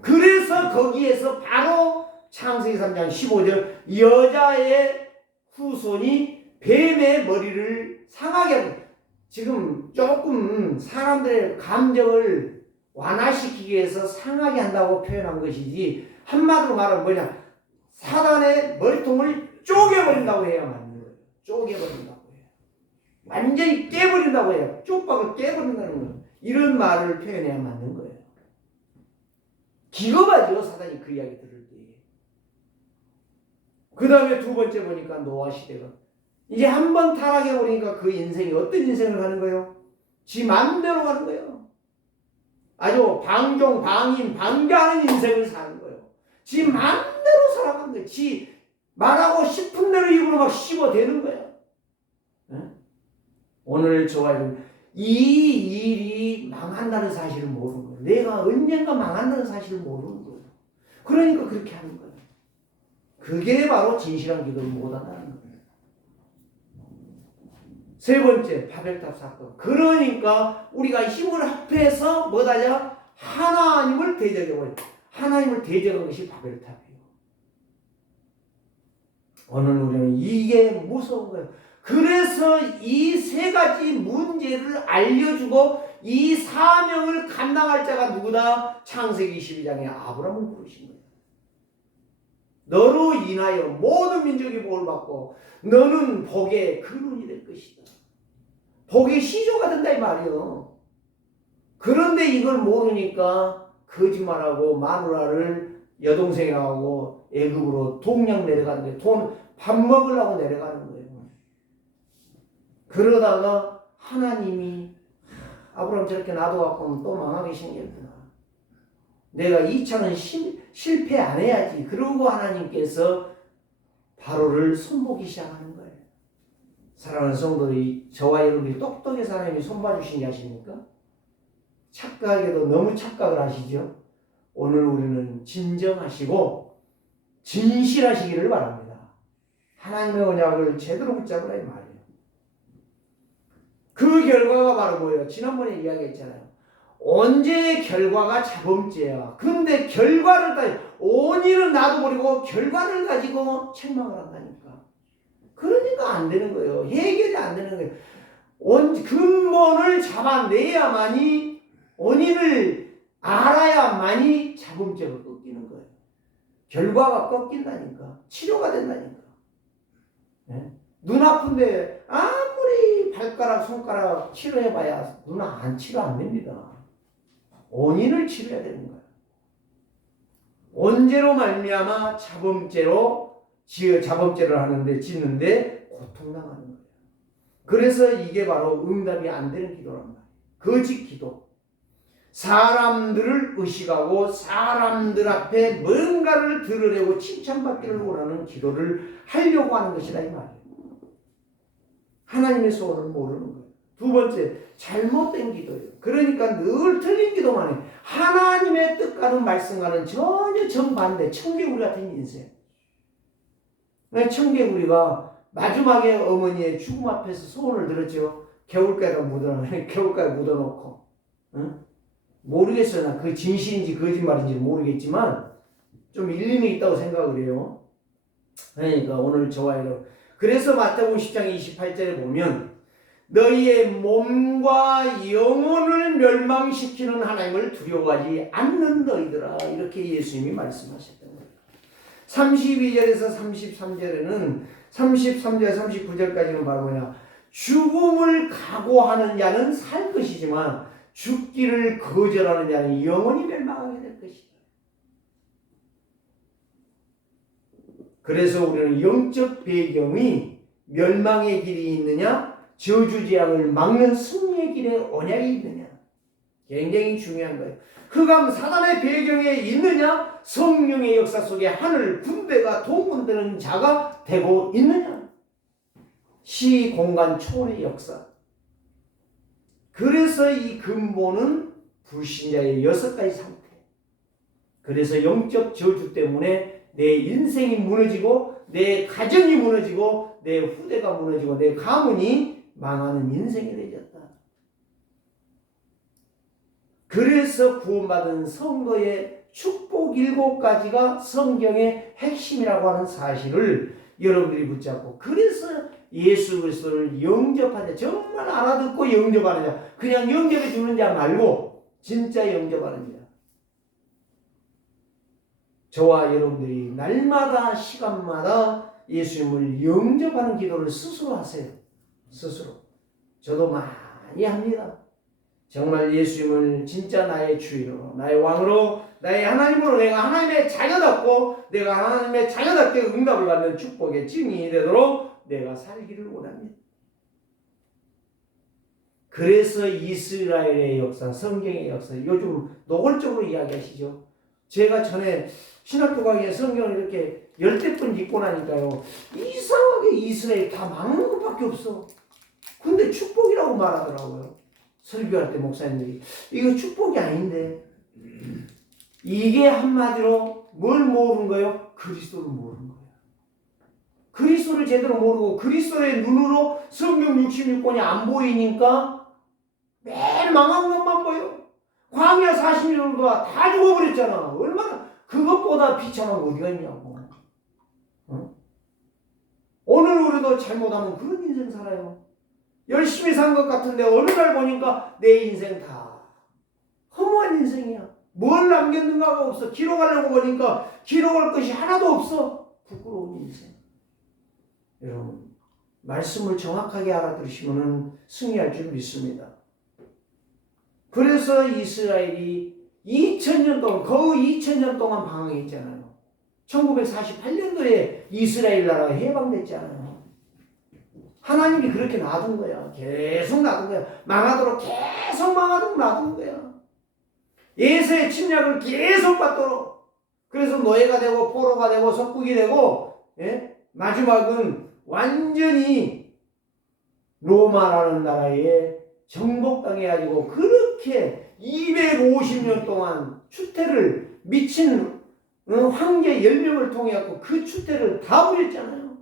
그래서 거기에서 바로 창세기 3장 15절 여자의 후손이 뱀의 머리를 상하게 하는, 지금 조금 사람들의 감정을 완화시키기 위해서 상하게 한다고 표현한 것이지, 한마디로 말하면 뭐냐, 사단의 머리통을 쪼개버린다고 해야 맞는 거예요. 쪼개버린다고 해요. 완전히 깨버린다고 해요. 쪽박을 깨버린다는 거예요. 이런 말을 표현해야 맞는 거예요. 기겁하죠, 사단이 그 이야기 들을 때. 그 다음에 두 번째 보니까 노아 시대가 이제 한 번 타락해 버리니까 그 인생이 어떤 인생을 가는 거예요? 지 맘대로 가는 거예요. 아주 방종, 방임, 방자하는 인생을 사는 거예요. 지 맘대로 살아가는 거예요. 지 말하고 싶은 대로 입으로 막 씹어대는 거예요. 네? 오늘 저와 여러분, 이 일이 망한다는 사실을 모르는 거예요. 내가 언젠가 망한다는 사실을 모르는 거예요. 그러니까 그렇게 하는 거예요. 그게 바로 진실한 기도를 못한다는 거예요. 세 번째, 바벨탑 사건. 그러니까 우리가 힘을 합해서 뭐다냐? 하나님을 대적해버려요. 하나님을 대적한 것이 바벨탑이에요. 오늘 우리는 이게 무서운 거예요. 그래서 이 세 가지 문제를 알려주고 이 사명을 감당할 자가 누구다? 창세기 22장에 아브라함을 부르신 거예요. 너로 인하여 모든 민족이 복을 받고 너는 복의 근원이 될 것이다. 복의 시조가 된다 이 말이에요. 그런데 이걸 모르니까 거짓말하고 마누라를 여동생이라고 애굽으로 동양 내려가는데 밥 먹으려고 내려가는 거예요. 그러다가 하나님이 아브라함 저렇게 놔둬갖고 또 망하게 생겼구나. 내가 2차는 실패 안 해야지. 그러고 하나님께서 바로를 손보기 시작하는 거예요. 사랑하는 성도들이, 저와 여러분이 똑똑해서 하나님이 손봐주신 게 아십니까? 착각에도 너무 착각을 하시죠? 오늘 우리는 진정하시고 진실하시기를 바랍니다. 하나님의 언약을 제대로 붙잡으라 이 말이에요. 그 결과가 바로 뭐예요? 지난번에 이야기했잖아요. 언제 결과가 자범죄야. 근데 결과를 따지, 원인은 놔둬버리고 결과를 가지고 책망을 한다니까. 그러니까 안 되는 거예요. 해결이 안 되는 거예요. 근본을 잡아내야만이, 원인을 알아야만이 자범죄가 꺾이는 거예요. 결과가 꺾인다니까. 치료가 된다니까. 네? 눈 아픈데 아무리 발가락, 손가락 치료해봐야 눈 치료 안 됩니다. 원인을 치료해야 되는 거야. 원죄로 말미암아 자범죄를 하는데 짓는데 고통당하는 거예요. 그래서 이게 바로 응답이 안 되는 기도란 말이에요. 거짓 기도. 사람들을 의식하고 사람들 앞에 뭔가를 드러내고 칭찬받기를 원하는 기도를 하려고 하는 것이다 이 말이에요. 하나님의 소원을 모르는 거예요. 두 번째, 잘못된 기도예요. 그러니까 늘 틀린 기도만 해. 하나님의 뜻과는 말씀과는 전혀 정반대, 청개구리 같은 인생. 청개구리가 마지막에 어머니의 죽음 앞에서 소원을 들었죠. 겨울가에 묻어놓고. 응? 모르겠어요. 나 그 진실인지 거짓말인지 모르겠지만 좀 일림이 있다고 생각을 해요. 그러니까 오늘 저와 여러분. 그래서 마태복음 10장 28절에 보면 너희의 몸과 영혼을 멸망시키는 하나님을 두려워하지 않는 너희들아, 이렇게 예수님이 말씀하셨던 거예요. 32절에서 33절에는 33절 39절까지는 바로 뭐냐, 죽음을 각오하는 자는 살 것이지만 죽기를 거절하는 자는 영원히 멸망하게 될 것이다. 그래서 우리는 영적 배경이 멸망의 길이 있느냐, 저주재앙을 막는 승리의 길에 언약이 있느냐, 굉장히 중요한 거예요. 흑암 사단의 배경에 있느냐, 성령의 역사 속에 하늘 군대가 동원되는 자가 되고 있느냐, 시 공간 초월의 역사. 그래서 이 근본은 불신자의 6가지 상태. 그래서 영적 저주 때문에 내 인생이 무너지고 내 가정이 무너지고 내 후대가 무너지고 내 가문이 망하는 인생이 되었다. 그래서 구원받은 성도의 축복 7가지가 성경의 핵심이라고 하는 사실을 여러분들이 붙잡고, 그래서 예수 그리스도를 영접하자, 정말 알아듣고 영접하는 자, 그냥 영접해 주는 자 말고 진짜 영접하는 자. 저와 여러분들이 날마다 시간마다 예수님을 영접하는 기도를 스스로 하세요. 스스로. 저도 많이 합니다. 정말 예수님을 진짜 나의 주요, 나의 왕으로, 나의 하나님으로, 내가 하나님의 자녀답고 내가 하나님의 자녀답게 응답을 받는 축복의 증인이 되도록 내가 살기를 원합니다. 그래서 이스라엘의 역사, 성경의 역사, 요즘 노골적으로 이야기하시죠. 제가 전에 신학교 강의에 성경을 이렇게 10번 읽고 나니까요, 이상하게 이스라엘 다 망하는 것밖에 없어. 근데 축복이라고 말하더라고요. 설교할 때 목사님들이 이거 축복이 아닌데, 이게 한마디로 뭘 모르는 거예요? 그리스도를 모르는 거예요. 그리스도를 제대로 모르고 그리스도의 눈으로 성경 66권이 안 보이니까 매일 망한 것만 보여. 광야 40년 동안 다 죽어버렸잖아. 얼마나 그것보다 비참한 거 어디가 있냐고. 어? 오늘 우리도 잘못하면 그런 인생 살아요. 열심히 산 것 같은데 어느 날 보니까 내 인생 다 허무한 인생이야. 뭘 남겼는가가 없어. 기록하려고 보니까 기록할 것이 하나도 없어. 부끄러운 인생. 여러분, 말씀을 정확하게 알아들으시면 승리할 줄 믿습니다. 그래서 이스라엘이 2000년 동안, 거의 2000년 동안 방황했잖아요. 1948년도에 이스라엘 나라가 해방됐잖아요. 하나님이 그렇게 놔둔 거야. 계속 놔둔 거야. 망하도록 계속 망하도록 놔둔 거야. 예수의 침략을 계속 받도록. 그래서 노예가 되고 포로가 되고 석국이 되고, 예? 마지막은 완전히 로마라는 나라에 정복당해가지고 그렇게 250년 동안 추태를 미친 황제 10명을 통해갖고 그 추태를 다 부렸잖아요.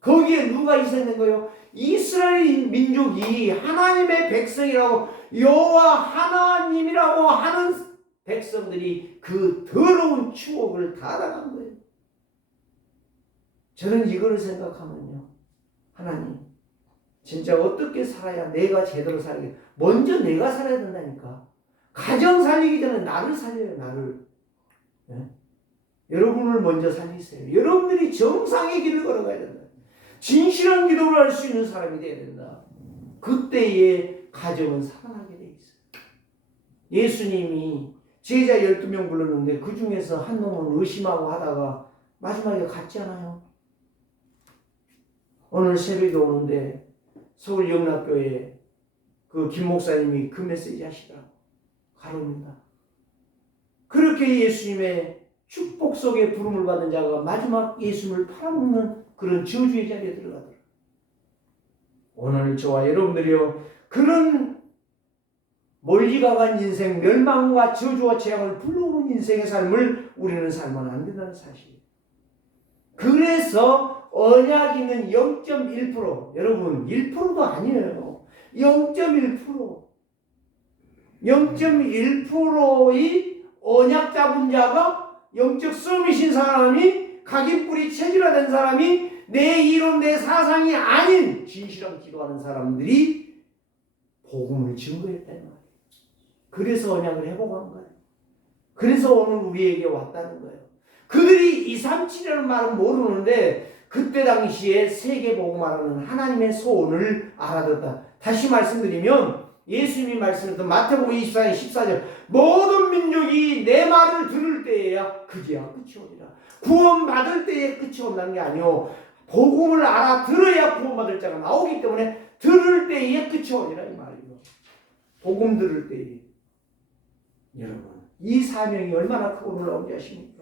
거기에 누가 있었는 거예요? 이스라엘 민족이 하나님의 백성이라고, 여호와 하나님이라고 하는 백성들이 그 더러운 추억을 다 당한 거예요. 저는 이거를 생각하면요, 하나님 진짜 어떻게 살아야 내가 제대로 살게, 먼저 내가 살아야 된다니까. 가정 살리기 전에 나를 살려요. 나를. 네? 여러분을 먼저 살리세요. 여러분들이 정상의 길을 걸어가야 된다. 진실한 기도를 할 수 있는 사람이 되어야 된다. 그때의 가정은 살아나게 돼 있어요. 예수님이 제자 12명 불렀는데 그 중에서 한 놈은 의심하고 하다가 마지막에 갔지 않아요? 오늘 새벽에 오는데 서울 영락교회 그 김 목사님이 그 메시지 하시더라고. 가릅니다. 그렇게 예수님의 축복 속에 부름을 받은 자가 마지막 예수님을 팔아먹는 그런 저주의 자리에 들어가더라. 오늘 저와 여러분들이요, 그런 멀리 가간 인생, 멸망과 저주와 재앙을 불러오는 인생의 삶을 우리는 살면 안 된다는 사실이에요. 그래서 언약 있는 0.1%, 여러분 1%도 아니에요. 0.1%. 0.1%의 언약 잡은 자가, 영적 서밋인 사람이, 각인뿌리 체질화된 사람이, 내 이론 내 사상이 아닌 진실한 기도하는 사람들이 복음을 증거했다는 말이에요. 그래서 언약을 회복한 거예요. 그래서 오늘 우리에게 왔다는 거예요. 그들이 237이라는 말은 모르는데 그때 당시에 세계 복음화라는 하나님의 소원을 알아듣다. 다시 말씀드리면 예수님이 말씀했던 마태복음 24장 14절, 모든 민족이 내 말을 들을 때에야 그제야 끝이 오리라. 구원받을 때에 끝이 온다는 게 아니요, 복음을 알아들어야 구원받을 자가 나오기 때문에 들을 때에 끝이 오리라 이 말이에요. 복음 들을 때에. 여러분, 이 사명이 얼마나 크고 놀라운지 아십니까?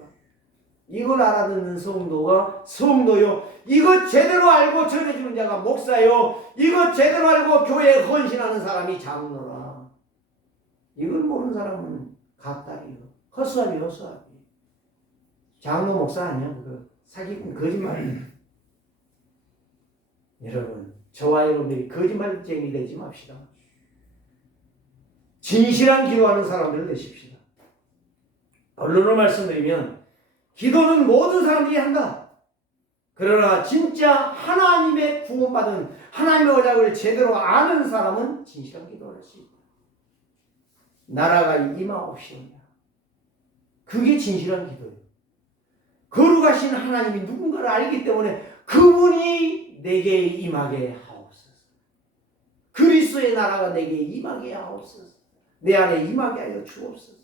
이걸 알아듣는 성도요, 이것 제대로 알고 전해주는 자가 목사요, 이것 제대로 알고 교회에 헌신하는 사람이 장로라. 이걸 모르는 사람은 갓다리요, 허수아비. 장로 목사 아니야 그거. 사기꾼, 거짓말이야. 여러분, 저와 여러분들이 거짓말쟁이 되지 맙시다. 진실한 기도하는 사람들을 되십시다. 본론을 말씀드리면 기도는 모든 사람들이 한다. 그러나 진짜 하나님의 구원받은 하나님의 언약을 제대로 아는 사람은 진실한 기도를 할 수 있다. 나라가 임하옵시오냐. 그게 진실한 기도예요. 거룩하신 하나님이 누군가를 알기 때문에 그분이 내게 임하게 하옵소서. 그리스도의 나라가 내게 임하게 하옵소서. 내 안에 임하게 하여 주옵소서.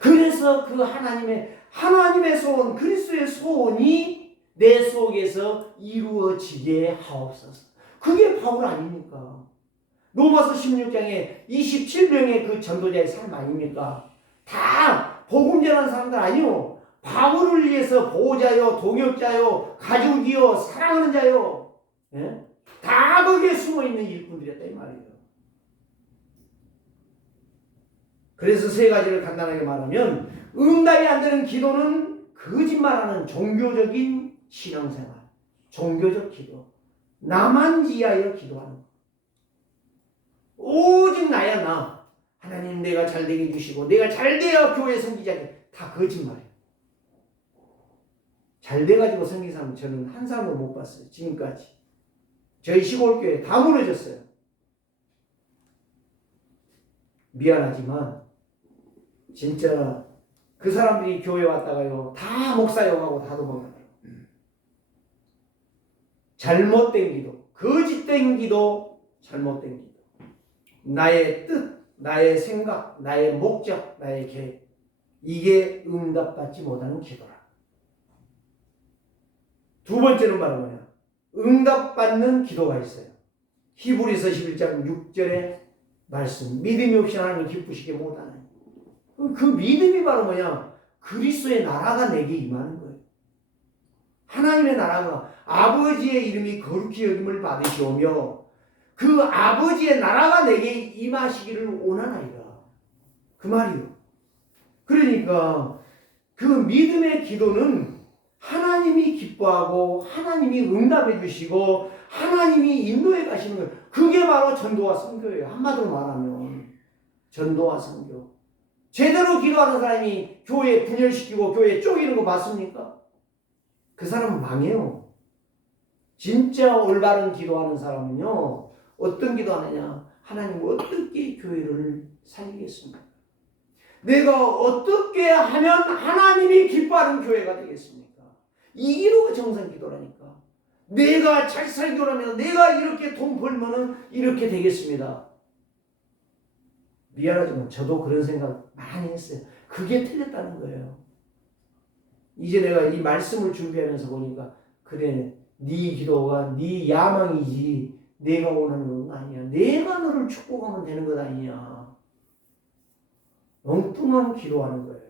그래서 그 하나님의 소원, 그리스도의 소원이 내 속에서 이루어지게 하옵소서. 그게 바울 아닙니까? 로마서 16장에 27명의 그 전도자의 삶 아닙니까? 다 복음 전하는 사람들 아니요. 바울을 위해서 보호자요, 동역자요, 가족이요, 사랑하는 자요. 예? 다 거기에 숨어있는 일꾼들이었다 이 말이에요. 그래서 세 가지를 간단하게 말하면, 응답이 안 되는 기도는 거짓말하는 종교적인 신앙생활, 종교적 기도, 나만 위하여 기도하는 것. 오직 나야 나. 하나님 내가 잘 되게 해주시고 내가 잘 돼야 교회 섬기자. 다 거짓말이에요. 잘 돼가지고 섬긴 사람 저는 한 사람도 못 봤어요. 지금까지. 저희 시골교회 다 무너졌어요. 미안하지만 진짜 그 사람들이 교회 왔다가요, 다 목사 욕하고 다 도망가요. 잘못된 기도, 거짓된 기도, 잘못된 기도. 나의 뜻, 나의 생각, 나의 목적, 나의 계획, 이게 응답받지 못하는 기도라. 두 번째는 바로 뭐냐? 응답받는 기도가 있어요. 히브리서 11장 6절의 말씀, 믿음이 없이 하나님을 기쁘시게 못하는. 그 믿음이 바로 뭐냐? 그리스도의 나라가 내게 임하는 거예요. 하나님의 나라가, 아버지의 이름이 거룩히 여김을 받으시오며 그 아버지의 나라가 내게 임하시기를 원하나이다. 그 말이요. 그러니까 그 믿음의 기도는 하나님이 기뻐하고 하나님이 응답해 주시고 하나님이 인도해 가시는 거예요. 그게 바로 전도와 선교예요. 한마디로 말하면 전도와 선교. 제대로 기도하는 사람이 교회 분열시키고 교회 쪼개는 거 봤습니까? 그 사람은 망해요. 진짜 올바른 기도하는 사람은요, 어떤 기도하느냐? 하나님 어떻게 교회를 살리겠습니까? 내가 어떻게 하면 하나님이 기뻐하는 교회가 되겠습니까? 이 기도가 정상 기도라니까. 내가 잘 살기로 하면 내가 이렇게 돈 벌면은 이렇게 되겠습니다. 미안하지만 저도 그런 생각 많이 했어요. 그게 틀렸다는 거예요. 이제 내가 이 말씀을 준비하면서 보니까 그래, 네 기도가 네 야망이지 내가 원하는 건 아니야. 내가 너를 축복하면 되는 것 아니야. 엉뚱한 기도하는 거예요.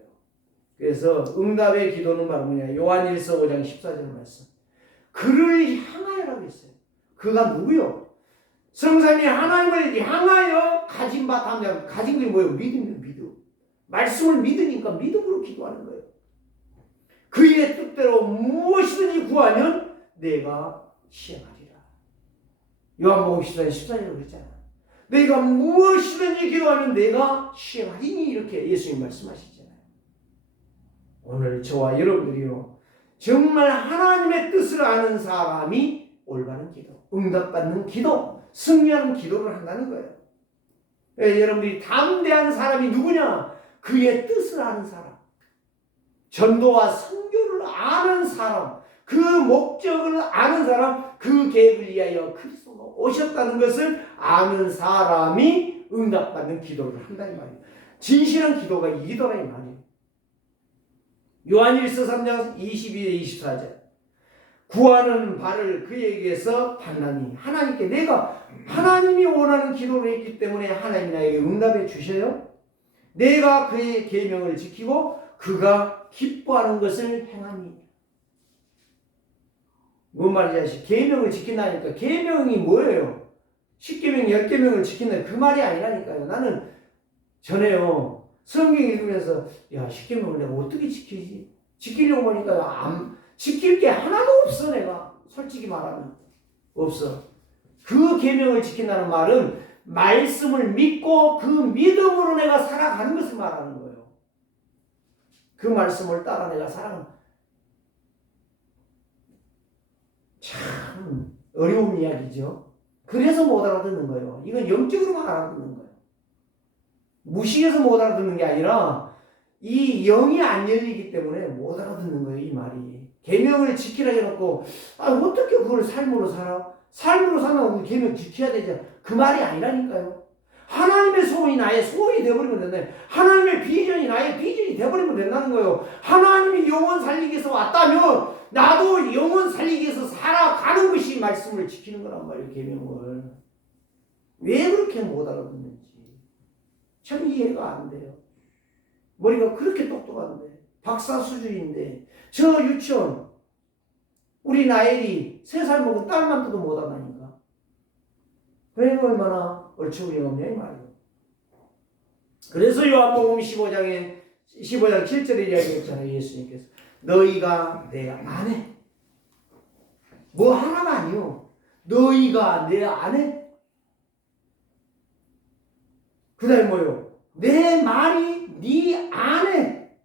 그래서 응답의 기도는 바로 뭐냐? 요한일서 5장 14절 말씀. 그를 향하여라고 했어요. 그가 누구요? 성삼위 하나님을 향하여 가진 바 담장. 가진 게 뭐예요? 믿음이요, 믿음. 말씀을 믿으니까 믿음으로 기도하는 거예요. 그의 뜻대로 무엇이든지 구하면 내가 시행하리라. 요한복음 14장 14절에 그랬잖아. 내가 무엇이든지 기도하면 내가 시행하리니 이렇게 예수님 말씀하시잖아요. 오늘 저와 여러분들이요, 정말 하나님의 뜻을 아는 사람이 올바른 기도, 응답받는 기도, 승리하는 기도를 한다는 거예요. 여러분들이 담대한 사람이 누구냐? 그의 뜻을 아는 사람, 전도와 선교를 아는 사람, 그 목적을 아는 사람, 그 계획을 위하여 그리스도가 오셨다는 것을 아는 사람이 응답받는 기도를 한다는 말이에요. 진실한 기도가 이기도라 이 말이에요. 요한일서 3장 22절 24절. 구하는 바를 그에게서 받나니 하나님께 내가 하나님이 원하는 기도를 했기 때문에 하나님이 나에게 응답해 주셔요. 내가 그의 계명을 지키고 그가 기뻐하는 것을 행하니. 뭔 말이지? 계명을 지킨다니까. 계명이 뭐예요? 10계명, 10계명을 지킨다 그 말이 아니라니까요. 나는 전에요 성경 읽으면서 야 10계명을 내가 어떻게 지키지? 지키려고 보니까 지킬 게 하나도 없어. 내가 솔직히 말하면 없어. 그 계명을 지킨다는 말은 말씀을 믿고 그 믿음으로 내가 살아가는 것을 말하는 거예요. 그 말씀을 따라 내가 살아가는. 참 어려운 이야기죠. 그래서 못 알아듣는 거예요. 이건 영적으로만 알아듣는 거예요. 무식해서 못 알아듣는 게 아니라 이 영이 안 열리기 때문에 못 알아듣는 거예요. 이 말이. 계명을 지키라 해놓고 어떻게 그걸 삶으로 살아? 삶으로 살면 우리 계명 지켜야 되죠. 그 말이 아니라니까요. 하나님의 소원이 나의 소원이 되어버리면 된다. 하나님의 비전이 나의 비전이 되어버리면 된다는 거예요. 하나님이 영혼 살리기 위해서 왔다면 나도 영혼 살리기 위해서 살아가는 것이 말씀을 지키는 거란 말이에요. 계명을. 왜 그렇게 못 알아듣는지 참 이해가 안 돼요. 머리가 그렇게 똑똑한데 박사 수준인데 저 유치원 우리 나엘이 3살 먹은 딸만 떠도 못 하다니까. 그러니까 얼마나 얼추구리 없냐 이 말이에요. 그래서 요한복음 15장 7절에 이야기했잖아요. 예수님께서 너희가 내 안에 뭐 하나가 아니요. 너희가 내 안에 그 다음에 뭐요? 내 말이 네 안에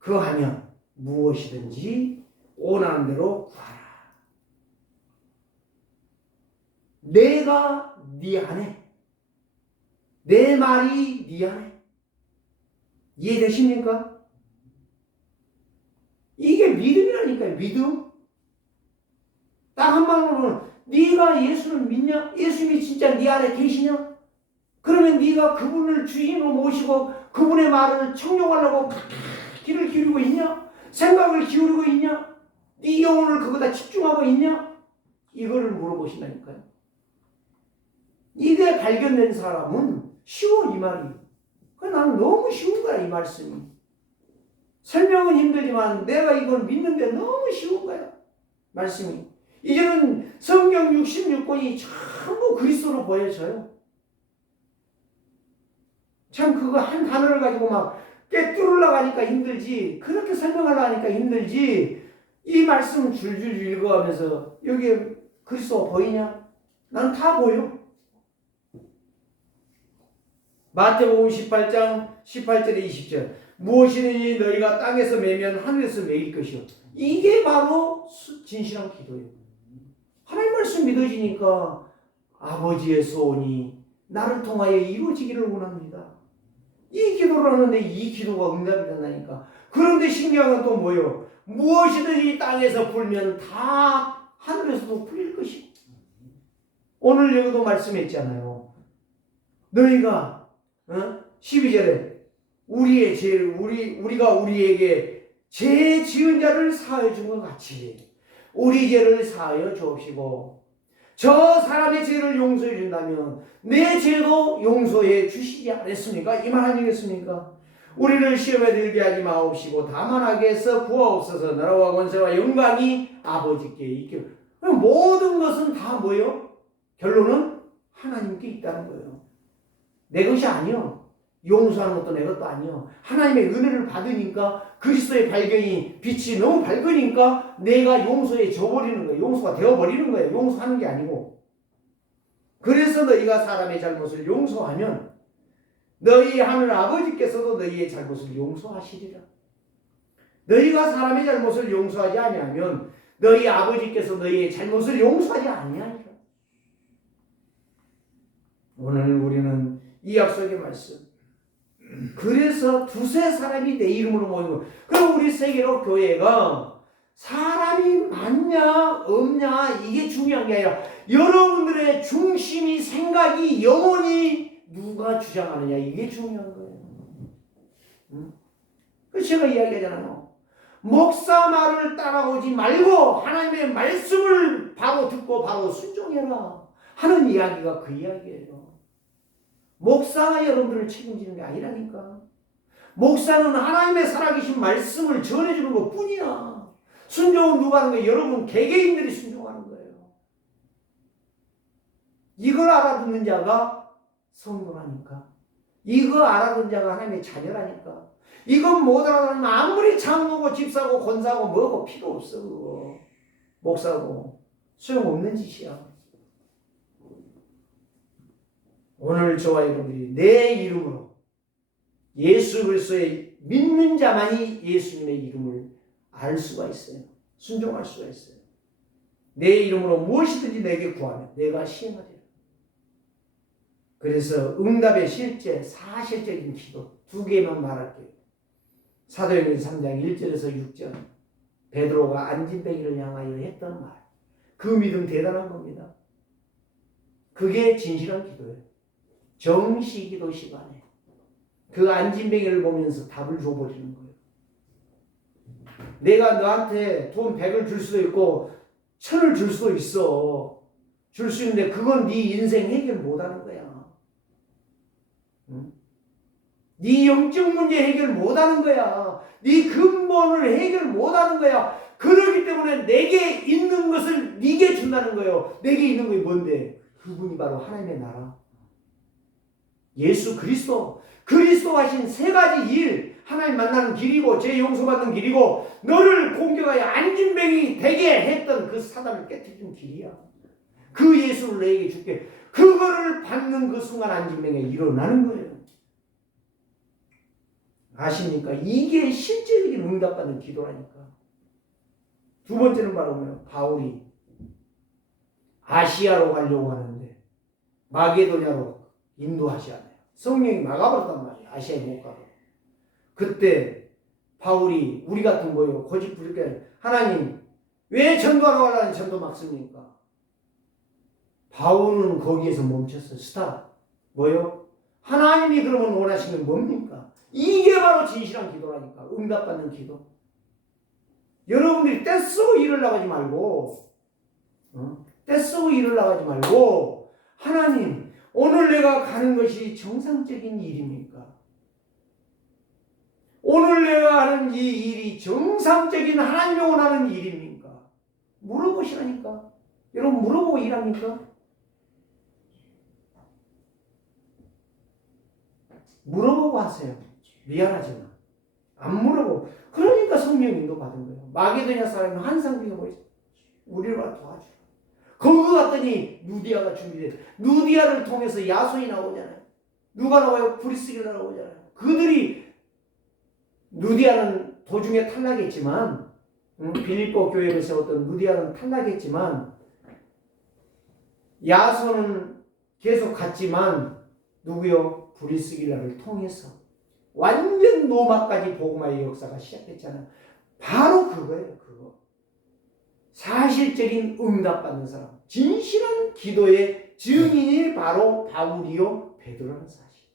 거하면 무엇이든지 원하는 대로 구하라. 내가 네 안에 내 말이 네 안에 이해되십니까? 이게 믿음이라니까요. 믿음. 딱 한마디로는 네가 예수를 믿냐? 예수님이 진짜 네 안에 계시냐? 그러면 네가 그분을 주인으로 모시고 그분의 말을 청종하려고 귀를 기울이고 있냐? 생각을 기울이고 있냐? 네 영혼을 그거다 집중하고 있냐? 이거를 물어보신다니까요. 이게 발견된 사람은 쉬워 이 말이. 나는 너무 쉬운 거야 이 말씀이. 설명은 힘들지만 내가 이걸 믿는데 너무 쉬운 거야 말씀이. 이제는 성경 66권이 전부 그리스도로 보여져요. 참 그거 한 단어를 가지고 막 꿰뚫으려고 하니까 힘들지, 그렇게 설명하려고 하니까 힘들지, 이 말씀 줄줄 읽어가면서 여기에 그리스도가 보이냐? 난 다 보여. 마태복음 18장 18절에 20절 무엇이든지 너희가 땅에서 매면 하늘에서 매일 것이요. 이게 바로 진실한 기도예요. 하나님 말씀 믿어지니까 아버지의 소원이 나를 통하여 이루어지기를 원합니다. 이 기도를 하는데 이 기도가 응답이 된다니까. 그런데 신기한 건 또 뭐예요? 무엇이든지 땅에서 풀면 다 하늘에서도 풀릴 것이고. 오늘 여기도 말씀했잖아요. 너희가 12절에 우리의 죄를 우리가 우리에게 죄 지은 자를 사하여 준 것 같이 우리 죄를 사하여 주옵시고 저 사람의 죄를 용서해 준다면 내 죄도 용서해 주시지 않았습니까? 이 말 아니겠습니까? 우리를 시험에 들게 하지 마옵시고 다만 악에서 구하옵소서. 나라와 권세와 영광이 아버지께 있기를. 모든 것은 다 뭐예요? 결론은 하나님께 있다는 거예요. 내 것이 아니요. 용서하는 것도 내 것도 아니요. 하나님의 은혜를 받으니까 그리스도의 발견이 빛이 너무 밝으니까 내가 용서에 져버리는 거예요. 용서가 되어버리는 거예요. 용서하는 게 아니고. 그래서 너희가 사람의 잘못을 용서하면 너희 하늘 아버지께서도 너희의 잘못을 용서하시리라. 너희가 사람의 잘못을 용서하지 아니하면 너희 아버지께서 너희의 잘못을 용서하지 아니하리라. 오늘 우리는 이 약속의 말씀. 그래서 두세 사람이 내 이름으로 모이고, 그럼 우리 세계로 교회가 사람이 많냐 없냐 이게 중요한 게 아니라 여러분들의 중심이 생각이 영혼이 누가 주장하느냐 이게 중요한 거예요. 그래서 제가 이야기하잖아요. 목사 말을 따라오지 말고 하나님의 말씀을 바로 듣고 바로 순종해라 하는 이야기가 그 이야기예요. 목사가 여러분들을 책임지는 게 아니라니까. 목사는 하나님의 살아계신 말씀을 전해주는 것 뿐이야. 순종은 누가 하는 거예요? 여러분 개개인들이 순종하는 거예요. 이걸 알아듣는 자가 성도라니까. 이거 알아듣는 자가 하나님의 자녀라니까. 이건 못 알아듣는 아무리 장로고 집사고 권사고 뭐고 필요 없어. 그거. 목사고 소용없는 짓이야. 오늘 저와 여러분들이 내 이름으로 예수 그리스도의 믿는 자만이 예수님의 이름을 알 수가 있어요. 순종할 수가 있어요. 내 이름으로 무엇이든지 내게 구하면 내가 시행하리라. 그래서 응답의 실제 사실적인 기도 두 개만 말할게요. 사도행전 3장 1절에서 6절 베드로가 안진뱅이를 향하여 했던 말. 그 믿음 대단한 겁니다. 그게 진실한 기도예요. 정시기도 시간에 그 안진뱅이를 보면서 답을 줘버리는 거예요. 내가 너한테 돈 100을 줄 수도 있고 1000을 줄 수도 있어. 줄 수 있는데 그건 네 인생 해결 못하는 거야. 응? 네 영적 문제 해결 못하는 거야. 네 근본을 해결 못하는 거야. 그러기 때문에 내게 있는 것을 네게 준다는 거예요. 내게 있는 것이 뭔데? 그분이 바로 하나님의 나라. 예수 그리스도 하신 세 가지 일, 하나님 만나는 길이고 죄 용서받는 길이고 너를 공격하여 안진뱅이 되게 했던 그 사단을 깨트리는 길이야. 그 예수를 너에게 줄게. 그거를 받는 그 순간 안진뱅이가 일어나는 거예요. 아십니까? 이게 실제적인 응답받는 기도라니까. 두 번째는 바로 뭐예요? 바울이 아시아로 가려고 하는데 마게도냐로 인도하지 않아요. 성령이 막아버렸단 말이에요. 아시아에 못 가고. 그때 바울이 우리 같은 거예요. 고집 부릴 하나님 왜 전도하러 가려는 전도 막습니까? 바울은 거기에서 멈췄어. 스탑. 뭐요? 하나님이 그러면 원하시는 뭡니까? 이게 바로 진실한 기도라니까. 응답받는 기도. 여러분들이 떼쓰고 일을 나가지 말고 떼쓰고 일을 나가지 말고 하나님 오늘 내가 가는 것이 정상적인 일입니까? 오늘 내가 하는 이 일이 정상적인 하나님이 원하는 일입니까? 물어보시라니까. 여러분 물어보고 일합니까? 물어보고 하세요. 미안하지만 안 물어보고. 그러니까 성령 인도 받은 거예요. 마게도냐 사람이 환상병에 보이죠. 우리를 도와주라. 거기 갔더니 누디아가 준비돼. 누디아를 통해서 야손이 나오잖아요. 누가 나와요? 브리스기가 나오잖아요. 그들이 누디아는 도중에 탈락했지만 빌립보 교회를 세웠던 누디아는 탈락했지만 야손은 계속 갔지만 누구요? 브리스길라를 통해서 완전 로마까지 복음화의 역사가 시작됐잖아요. 바로 그거예요. 그거. 사실적인 응답받는 사람, 진실한 기도의 증인이 바로 바울이요 베드로라는 사실.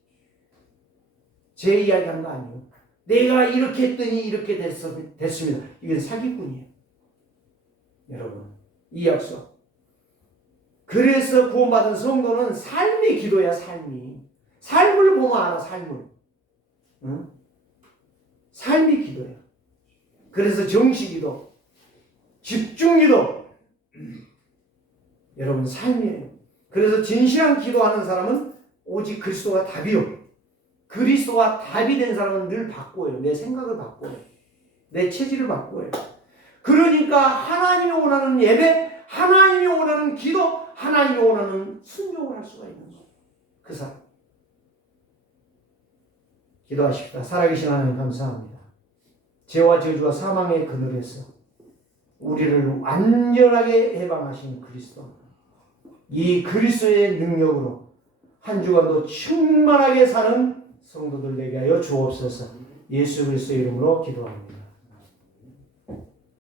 제 이야기 한 거 아니에요. 내가 이렇게 했더니 이렇게 됐습니다. 이건 사기꾼이에요. 여러분, 이 약속. 그래서 구원받은 성도는 삶의 기도야, 삶이. 삶을 보면 알아, 삶을. 응? 삶의 기도야. 그래서 정식기도, 집중기도. 여러분, 삶이에요. 그래서 진실한 기도하는 사람은 오직 그리스도가 답이요. 그리스도가 답이 된 사람은 늘 바꿔요. 내 생각을 바꿔요. 내 체질을 바꿔요. 그러니까 하나님이 원하는 예배, 하나님이 원하는 기도, 하나님이 원하는 순종을 할 수가 있는 거예요. 그 사람. 기도하십시다. 살아계신 하나님 감사합니다. 죄와 저주와 사망의 그늘에서 우리를 완전하게 해방하신 그리스도. 이 그리스도의 능력으로 한 주간도 충만하게 사는 성도들 되게 하여 주옵소서. 예수 그리스도의 이름으로 기도합니다.